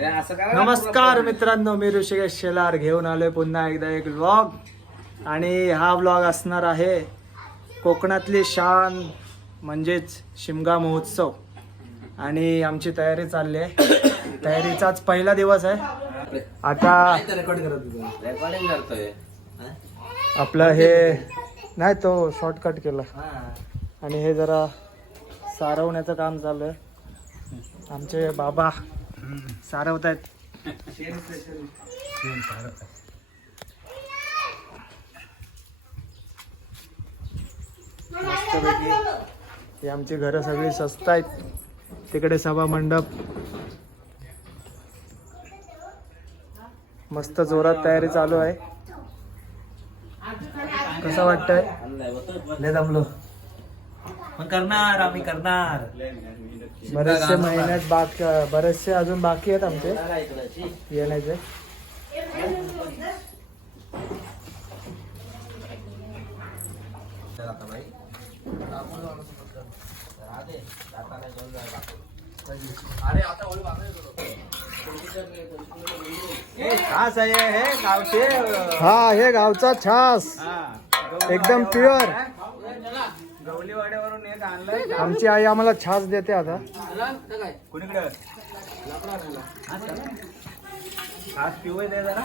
नमस्कार मित्रांनो, मी ऋषिकेश शेलार घेऊन आलोय पुन्हा एकदा एक व्लॉग. आणि हा व्लॉग असणार आहे कोकणातली शान म्हणजेच शिमगा महोत्सव. आणि आमची तयारी चालली आहे. तयारीचाच पहिला दिवस आहे. आता आपलं हे नाही तो शॉर्टकट केला आणि हे जरा सारवण्याचं काम चालू आहे. आमचे बाबा सारवत आहेत. मस्तपैकी ही आमची घरं सगळी स्वस्त आहेत. तिकडे सभा मंडप. मस्त जोरात तयारी चालू आहे. कसं वाटतंय? लय दमलो पण करणार, आम्ही करणार. बरेचसे महिन्यात बरेचसे अजून बाकी आहेत आमचे येण्याचे. छास आहे हे गावचे. हा, हे गावचा छास एकदम प्युअर. गवलीवाड्यावरून एक आणलंय. आमची आई आम्हाला छास देते आता. कुणीकडे छास पिवळे दे जरा.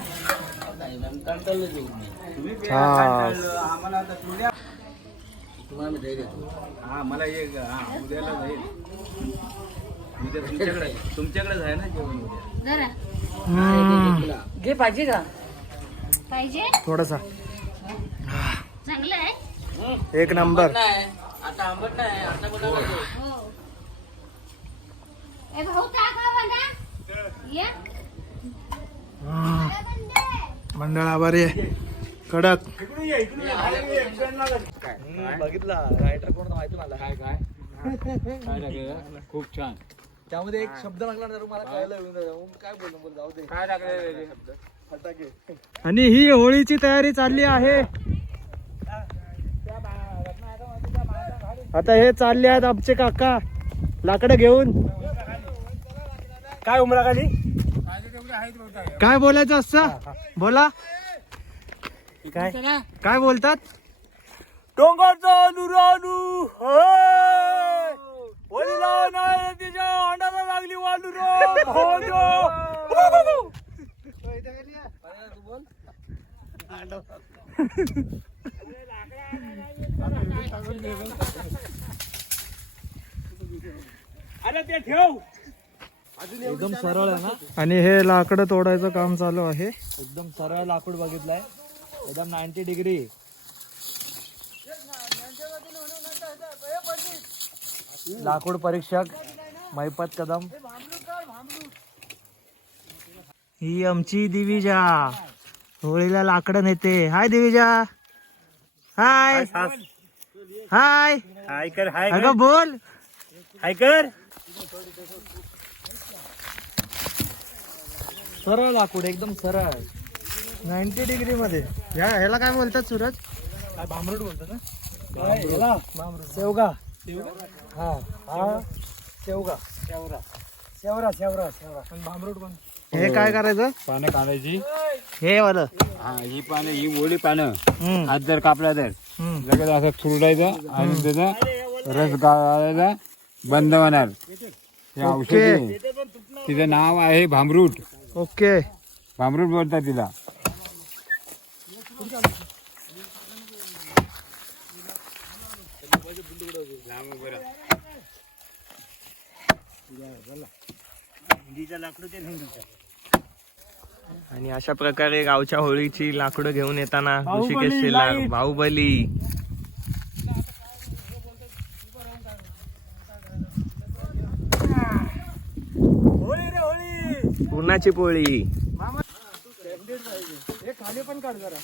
हा मला एक उद्याला जाईल. उद्या तुमच्याकडेच आहे ना जेवण उद्या. घे पाहिजे का? पाहिजे थोडासा. चांगलं आहे. एक नंबर. आता आंबट नाही. आता मंडळ आभारी आहे. कडक. बघितला रायटर कोण माहिती मला. काय काय खूप छान. त्यामध्ये एक शब्द लागला तर मला कळलं. काय बोल जाऊ दे. काय लागले फटाके. आणि ही होळीची तयारी चालली आहे. आता हे चालले आहेत आमचे काका लाकडं घेऊन. काय उमरा खाली काय बोलायचं असतं? बोला. काय काय बोलतात? डोंगरचा नुरानू होळीला नाही तिच्या अंडाला लागली वालू अरे ते ठेव. एकदम सरळ आहे ना. आणि हे लाकडं तोडायचं काम चालू आहे. एकदम सरळ लाकूड बघितलंय. एकदम 90 डिग्री. लाकूड परीक्षक महिपत कदम. ही आमची दिविजा होळीला लाकडं नेते. हाय दिविजा. हाय हाय हाय कर. हाय अगं बोल. हाय कर. सरळ लाकूड एकदम सरळ 90 डिग्री मध्ये. ह्याला काय बोलतात सूरज? काय भांबरूट बोलतात ना. शेवगा. हा हा शेवगा. शेवरा शेवरा शेवरा. पण भांबरूट कोण? हे काय करायचं? पानं काढायची. हे वालं. हा ही पानं, ही ओली पानं हात जर कापला तर लगेच असं चुरडायचं आणि त्याचा रस गाळायला बंद होणार. हे औषधी. तिचं नाव आहे भांबरूट. ओके. भांबरूट बोलतात तिला. आणि अशा प्रकारे गावच्या होळीची लाकडं घेऊन येताना ऋषिकेश शेलार बाहुबली. पुरणाची पोळी. खाली पण काढ जरा.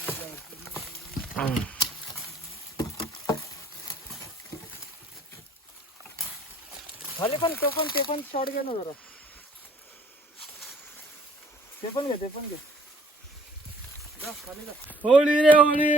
खाली पण ते पण शॉर्ट घे ना जरा. ते पण घे. होळी रे होळी.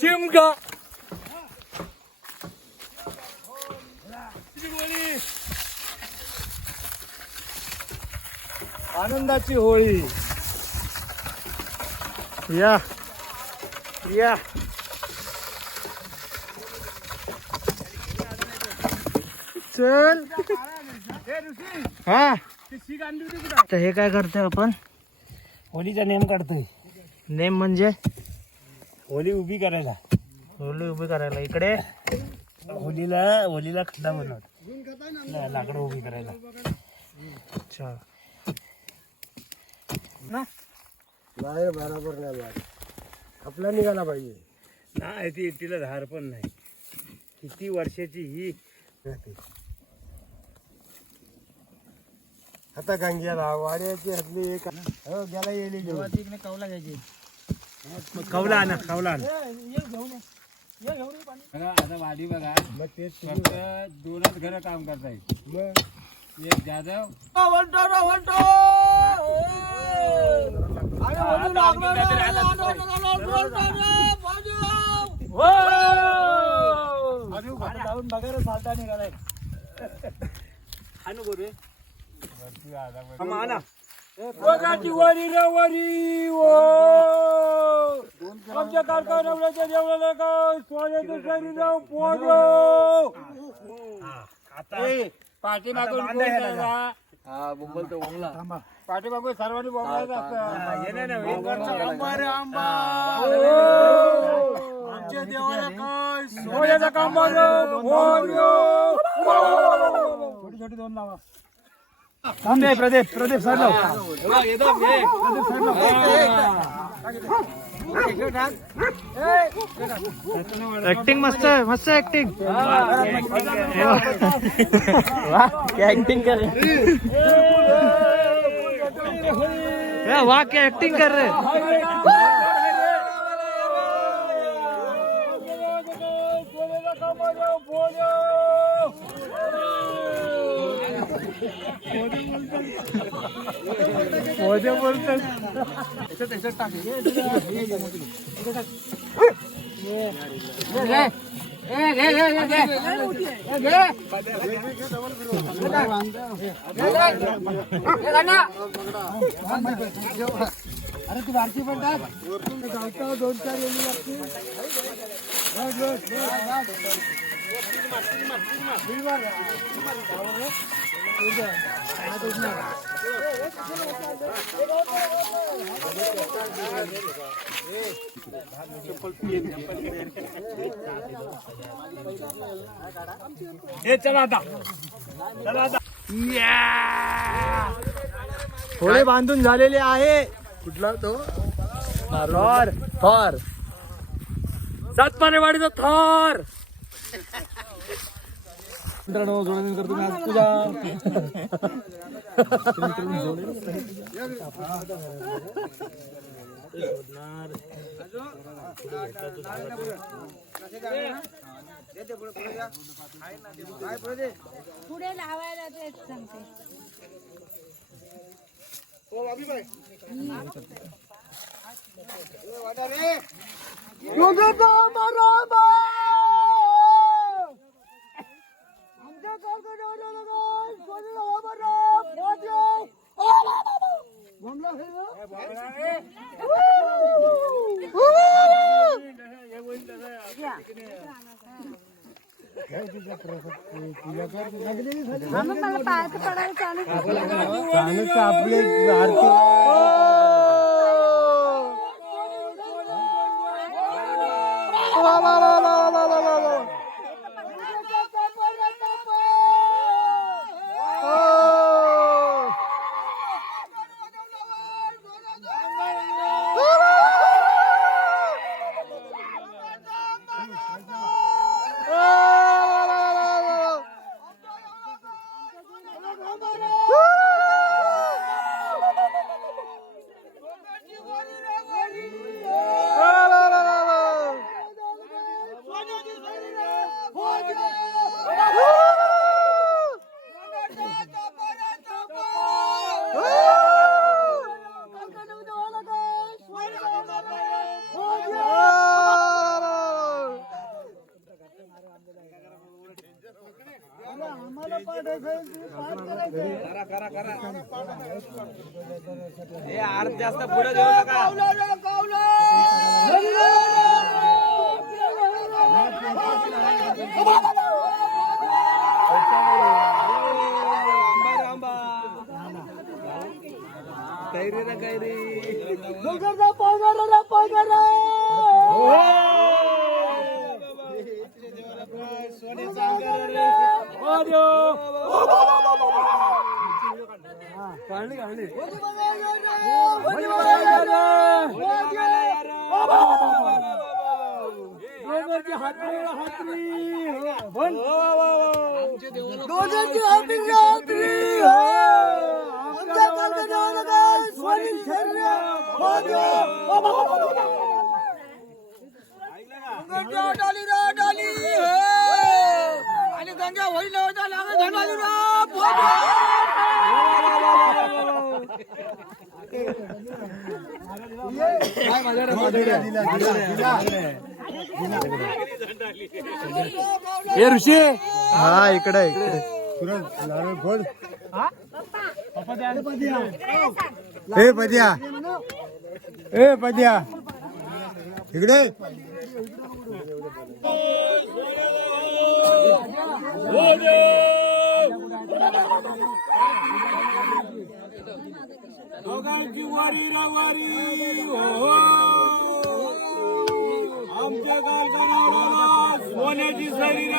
शिमगा आनंदाची होळी. या या चल. हा तर हे काय करतोय आपण? होलीचा नेम काढतोय. नेम म्हणजे होली उभी करायला. होळी उभी करायला. इकडे होलीला खड्डा बनवत लाकडं उभी करायला. अच्छा नाही बरोबर नाही बाहेर आपला निघाला पाहिजे. नाही ती तिला धार पण नाही. किती वर्षाची ही आता गांग्याला वाड्याची हल्ली एक गेला येईल घेऊन कौला घ्यायची. कौला आणा कौला आणा. आता वाडी बघा मग तेच फक्त 2च घर काम करतायत. मग एक जाधव जाऊन बघा सालता निघालाय. वरी रे वरी ओ आमच्या कारखान्याच्या जेवणाला काय सोन्याचं शरीर पोजो. पाठी मागून पाठी मागून सर्वांनी बोलायचं आमच्या देवाला काय सोन्याचा काम छोटी छोटी दोन लावा. प्रदीप सर ऍक्टिंग मस्त आहे. मस्त ऍक्टिंग. क्या ऍक्टिंग कर रहे. वाह क्या ऍक्टिंग कर रहे. अरे तू भारती पण टाक. 2-4 येली लागतील. चला आता थोडे बांधून झालेले आहे. कुठला तो थॉर थॉर सातपानेवाडीचा थॉर. पुढे लावायला तेच सांगते. मला पायात पडायला चालू. आपले आरती हे ऋषी हा इकडे इकडे ए पद्या ए पद्या इकडे वारी रवारी आमच्या गालगाला सोन्याची शरीर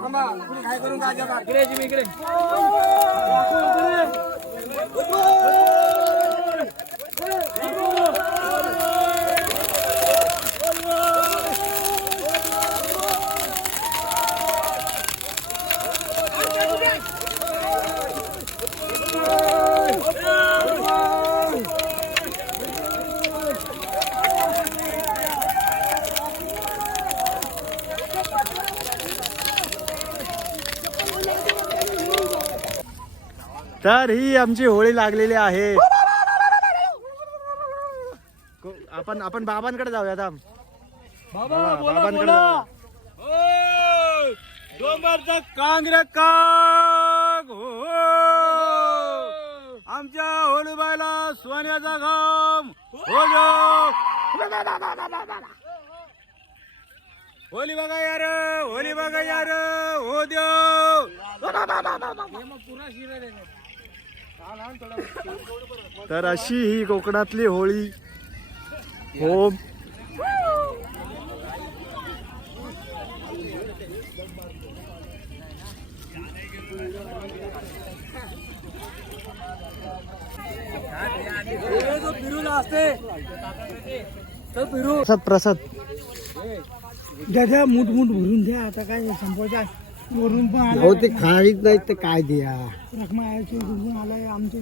थांबा काय करून राजा इकडे तर ही आमची होळी लागलेली आहे. आपण बाबांकडे जाऊया आता. बाबांकडे जाऊया. डोंबरचा कांग्रे काग आमच्या होळीबाईला सोन्याचा घाम होली बघा यार होली बघा यार हो देव. तर अशी ही कोकणातली होळी. होम प्रसाद द्या द्या मूठ मूठ भरून द्या. आता काय संपवायचं वरून पण आलं ते खाईत नाही तर काय द्या रखमा आलाय आमच्या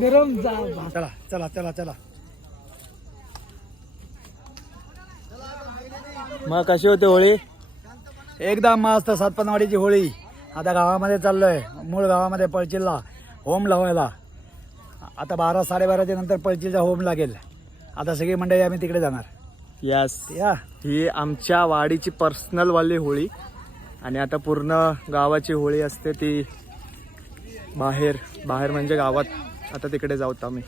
गरम चला चला चला चला. मग कशी होते होळी? एकदम मस्त. सातपनवाडीची होळी. आता गावामध्ये चाललोय, मूळ गावामध्ये पळचिलला होम लावायला. आता 12-12:30च्या नंतर पळचिलचा होम लागेल. आता सगळी मंडळी आम्ही तिकडे जाणार. यस या ही आमच्या वाडीची पर्सनल वाली होळी. आणि आता पूर्ण गावाची होळी असते ती बाहेर बाहेर म्हणजे गावात. आता तिकडे जाऊत आम्ही.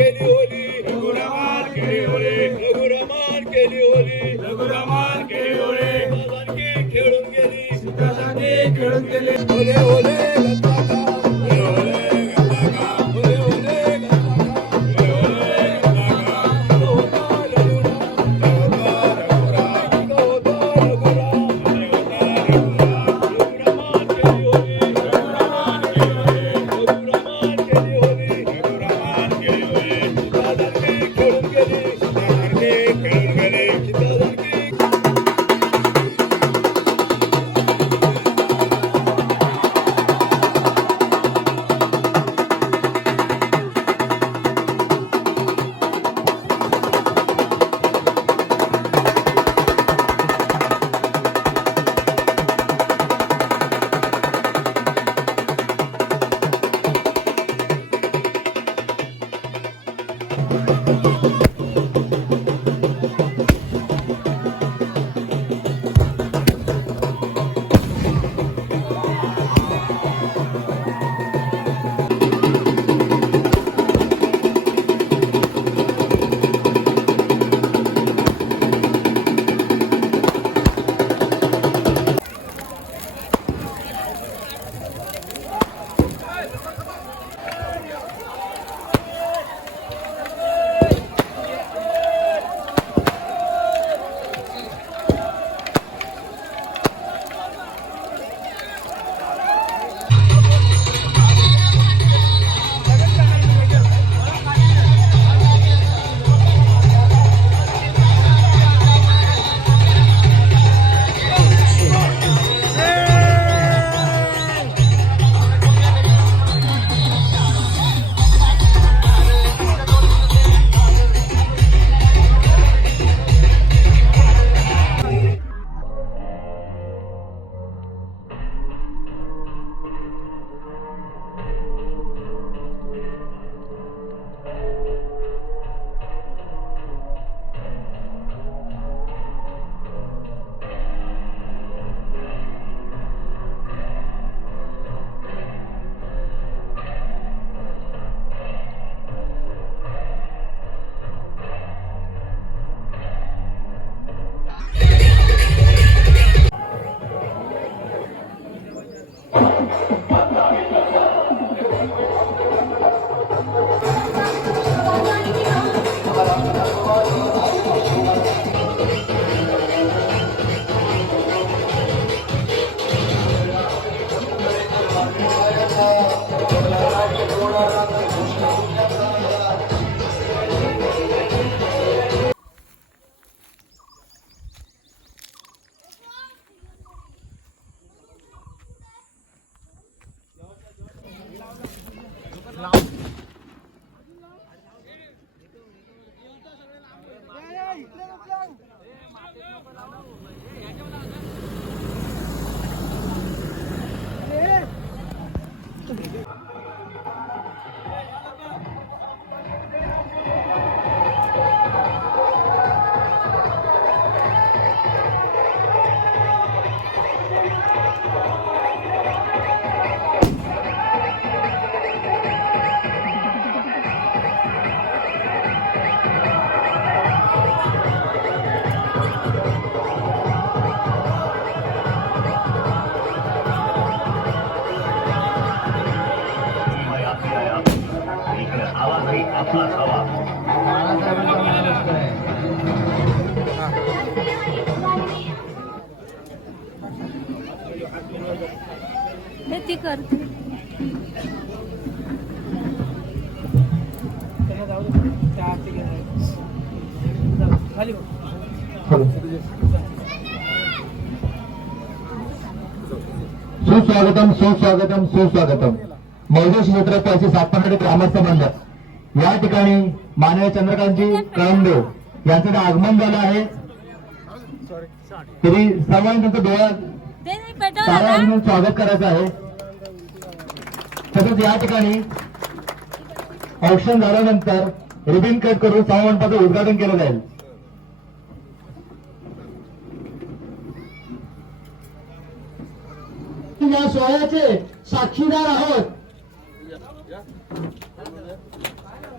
केली होली रघुरमान केली होली रघुरमान केली होली रघुरमान केली होली दादांकी खेळून गेली दादांकी खेळून गेली ओले ओले गंधाका ओले ओले गंधाका ओले ओले गंधाका ओले ओले गंधाका होता रघुरा होता रघुरा होता रघुरा रघुरमान केली होली रघुरमान केली होली रघुरमान केली होली रघुरमान केली होली दादांकी खेळून गेली दादांकी खेळून गेली दादांकी ती कर खाली सुस्वागतम सुस्वागतम सुस्वागतम मौजेश मित्र त्याचे सातपाडी ग्रामस्थ मंडळ या ठिकाणी माननीय चंद्रकांतजी कळमदेव यांचं आगमन झालं आहे. तरी सर्वांनी त्यांचं डोळ्यात तारा वाजवून स्वागत करायचं आहे. तसंच या ठिकाणी औक्षण झाल्यानंतर रिबिन कट करून समामंडपाचं उद्घाटन केलं जाईल. या सोहळ्याचे साक्षीदार आहोत.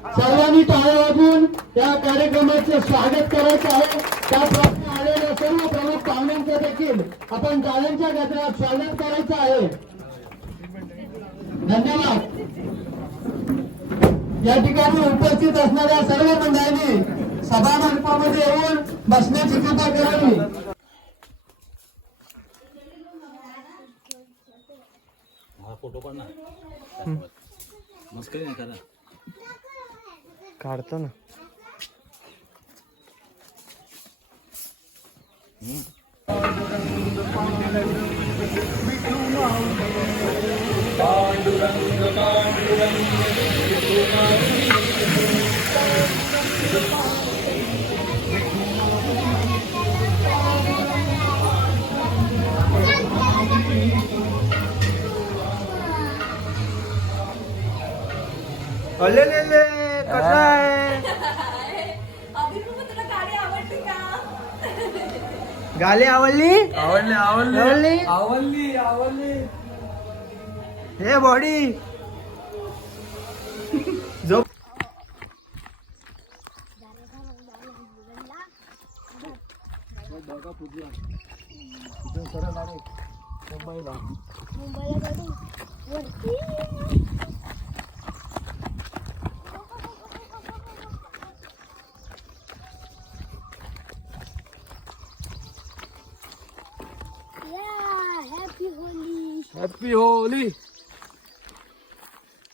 सर्वांनी टाळ्या वाजवून या कार्यक्रमाचे स्वागत करायचं आहे. त्याप्रमाणे आलेल्या सर्व प्रमुख पाहुण्यांचं देखील आपण टाळ्यांच्या गजरात स्वागत करायचं आहे. धन्यवाद. या ठिकाणी उपस्थित असणाऱ्या सर्व मंडळींनी सभा मंडपामध्ये येऊन बसण्याची कृपा करावी. काढतो ना. अले ले ले कसा आहे गाली आवडली आवडली आवडली आवडली आवडली. हे बॉडी झोप. Happy Holy.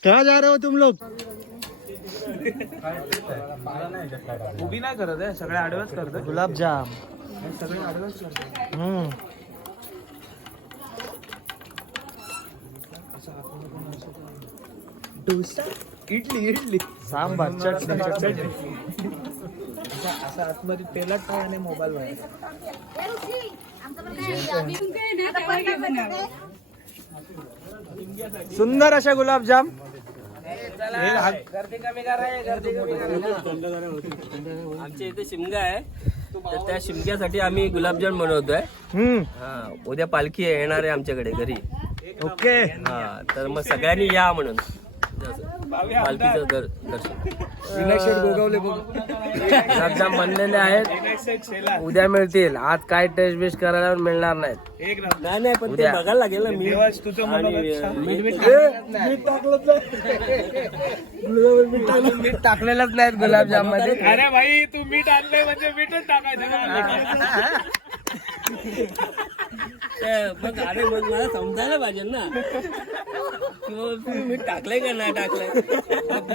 कहाँ जा रहे हो तुम लोग? उभी नाही करत आहे, सगळे आडवच करतात. गुलाबजाम. सगळे आडवच करतात. डोसा, इडली इडली सांबार, चटणी. असं आतमध्ये तेलात टाळ आणि मोबाईल बाहेर. सुंदर अशा गुलाबजाम. आमच्या इथे शिमगा आहे, तर त्या शिमग्यासाठी आम्ही गुलाबजाम बनवतोय. हा, उद्या पालखी आहे, येणार आहे आमच्याकडे घरी. ओके. हा, तर मग सगळ्यांनी या म्हणून पालखीचं दर्शन. विनायक शेठ गोगावले बघ. गुलाबजाम बनलेले आहेत, उद्या मिळतील. आज काय टेस्ट बेस्ट करायला मिळणार नाहीत. नाही पण ते बघायला लागेल ना. मीठ टाकलेलंच नाहीत गुलाबजाम मध्ये. अरे भाई तू मीठ आणलंय म्हणजे मीठच टाकायचं. मग अरे मग मला समजायला पाहिजे ना किंवा तुम्ही मीठ टाकलंय का नाही टाकलंय.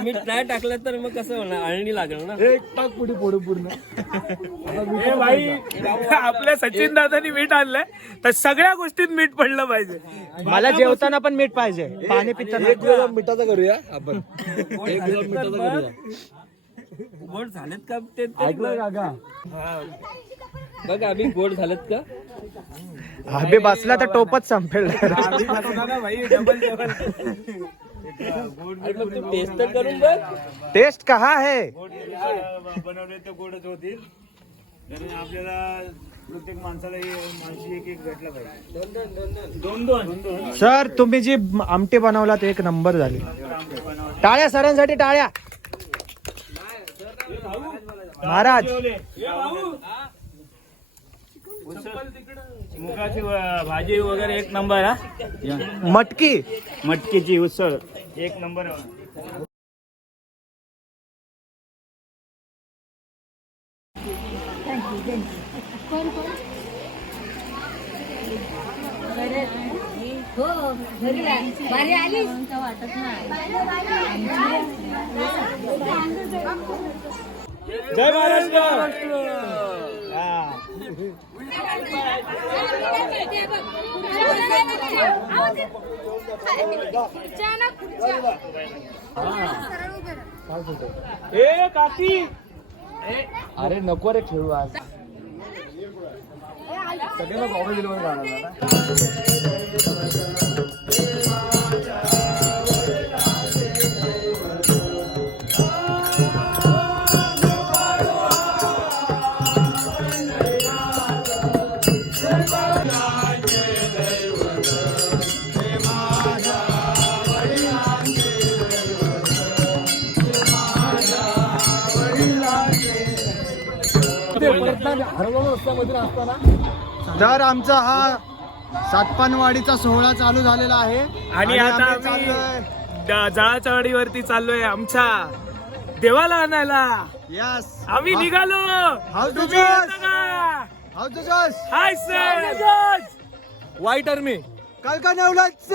मीठ नाही टाकलं तर मग कसं होणार, अळणी लागणार ना. एक टाक पुढे पुढे पूर्ण. भाई आपल्या सचिन दादानी मीठ आणलंय तर सगळ्या गोष्टीत मीठ पडलं पाहिजे. मला जेवताना पण मीठ पाहिजे, पाणी पिताना. मिठाचा करूया आपण. एक ग्लास मिठाचा करूया. गोड झालेत का ते ऐकलं काका? बघ आम्ही गोड झालेत का. अभि बसला तर टोपच संपेल. भाई डबल डबल. अरे मग तू टेस्ट तर करून बघ. टेस्ट कहा है? बनवले तर गोडच होतील. तरी आपल्याला प्रत्येक माणसाला माणशी एक एक भेटला पाहिजे. दोन. सर तुम्ही जी आमटी बनवलात एक नंबर झाली. टाळ्या सरांसाठी, टाळ्या. महाराज मुगाची भाजी वगैरे एक नंबर. हा, मटकी मटकीची उसळ एक नंबर. हो घरी बारी आली वाटत नाही. जय महाराष्ट्र. ए काकी. अरे नको रे खेळू आज. सगळ्यांना कॉमेडी दिलं तर आमचा हा सातपानवाडीचा सोहळा चालू झालेला आहे आणि आता आम्ही चाललोय जाळाचवाडीवरती चाललोय आमच्या देवाला आणायला. यस आम्ही निघालो. हाऊस तुम्ही येता का? Hi sir. वाईट आर्मी कालका नवलाच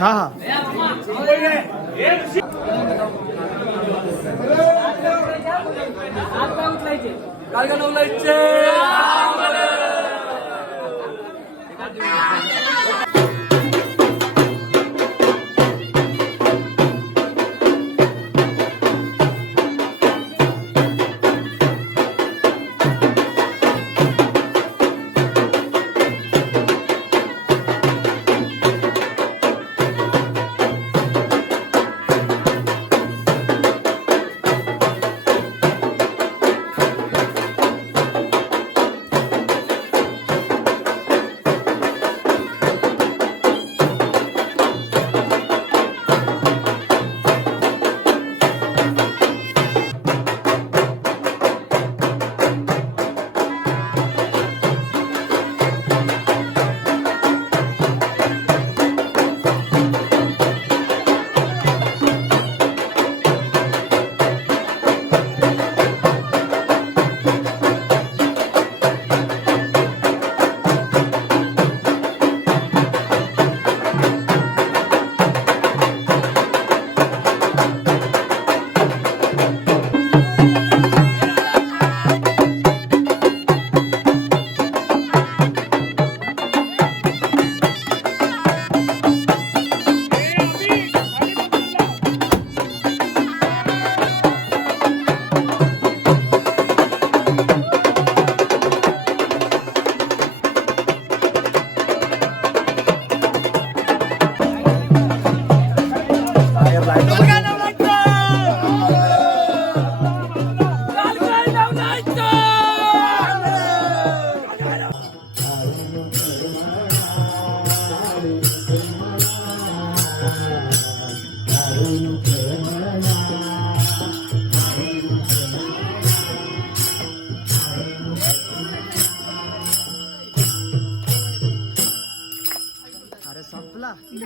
हा हा हे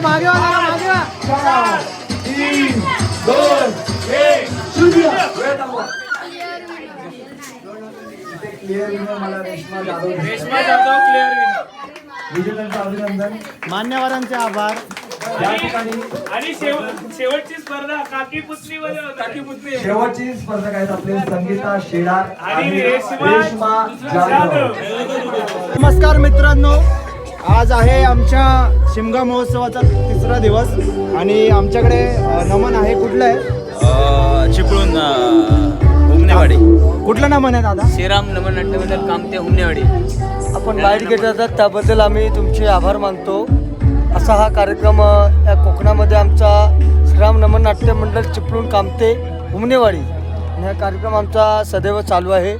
मागे वा जरा, मागे वा. 3, 2, 1, शून्य. वेळ थांबवा. रेश्मा जाधव क्लिअर विजेत्यांचं अभिनंदन. मान्यवरांचे आभार. या ठिकाणी आणि शेवटची स्पर्धा काकी पुतणी मध्ये काकी पुतणी शेवटची स्पर्धक आहेत आपले संगीता शेडार आणि रेश्मा जाधव. नमस्कार मित्रांनो, आज आहे आमच्या शिमगा महोत्सवाचा 3रा दिवस आणि आमच्याकडे नमन आहे. कुठलं आहे? चिपळूण हुमनेवाडी. कुठलं नमन आहे दादा? श्रीराम नमन नाट्यमंडळ कामते हुमनेवाडी. आपण बाईट घेत जातात त्याबद्दल आम्ही तुमचे आभार मानतो. असा हा कार्यक्रम या कोकणामध्ये आमचा श्रीराम नमन नाट्य मंडळ चिपळूण कामते हुमनेवाडी आणि हा कार्यक्रम आमचा सदैव चालू आहे.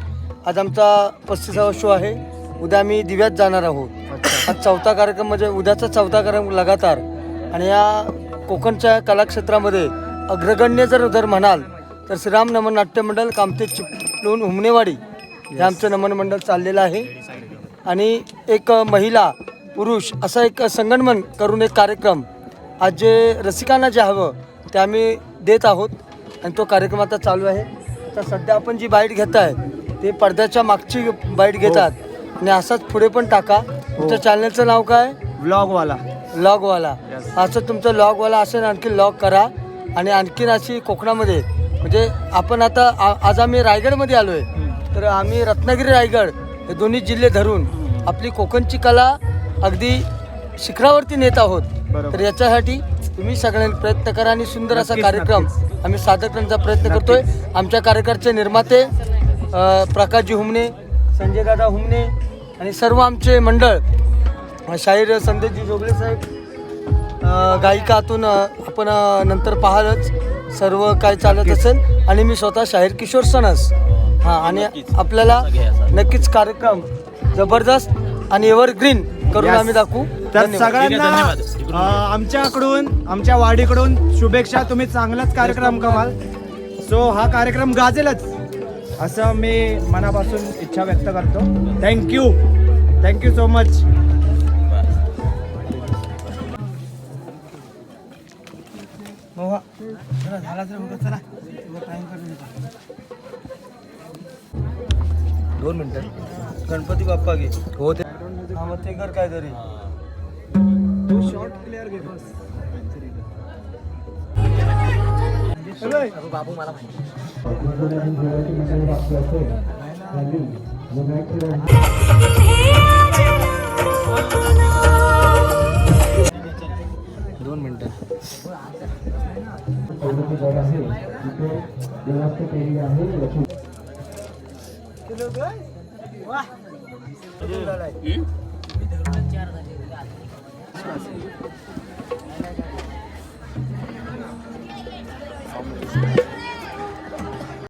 आज आमचा 35वा शो आहे. उद्या आम्ही दिव्यात जाणार आहोत. आज 4था कार्यक्रम म्हणजे उद्याचा 4था कार्यक्रम लगातार. आणि या कोकणच्या कलाक्षेत्रामध्ये अग्रगण्य जर म्हणाल तर श्रीराम नमन नाट्य मंडळ कामते चिपळूण हुमनेवाडी हे आमचं नमन मंडळ चाललेलं आहे. आणि एक महिला पुरुष असा एक संगणमन करून एक कार्यक्रम आज जे रसिकांना जे हवं ते आम्ही देत आहोत आणि तो कार्यक्रम आता चालू आहे. आता सध्या आपण जी बाईट घेत आहे ते पडद्याच्या मागची बाईट घेतात आणि असाच पुढे पण टाका. तुमच्या चॅनलचं नाव काय? व्लॉगवाला. लॉगवाला. असं तुमचं लॉगवाला असेल आणखी लॉग करा आणि आणखीन अशी कोकणामध्ये म्हणजे आपण आता आज आम्ही रायगडमध्ये आलो आहे, तर आम्ही रत्नागिरी रायगड हे दोन्ही जिल्हे धरून आपली कोकणची कला अगदी शिखरावरती नेत आहोत. तर याच्यासाठी तुम्ही सगळ्यांनी प्रयत्न करा आणि सुंदर असा कार्यक्रम आम्ही सादर करण्याचा प्रयत्न करतोय. आमच्या कार्यक्रमाचे निर्माते प्रकाशजी हुमणे, संजय दादा हुमणे आणि सर्व आमचे मंडळ, शाहीर संदेशजी जोगळे साहेब, गायिकातून आपण नंतर पाहालच सर्व काय चालत असेल, आणि मी स्वतः शाहीर किशोर सणस. हां, आणि आपल्याला नक्कीच कार्यक्रम जबरदस्त आणि एव्हरग्रीन करून आम्ही दाखवू. तर सगळ्यांना आमच्याकडून, आमच्या वाडीकडून शुभेच्छा. तुम्ही चांगलाच कार्यक्रम कराल. सो हा कार्यक्रम गाजेलच असं मी मनापासून इच्छा व्यक्त करतो. Thank you so much. दोन मिनिटं. गणपती बाप्पा घे. हो ते ते कर काहीतरी. शॉर्ट क्लिअर घे बस. बाबू मला दोन मिनिटं. वा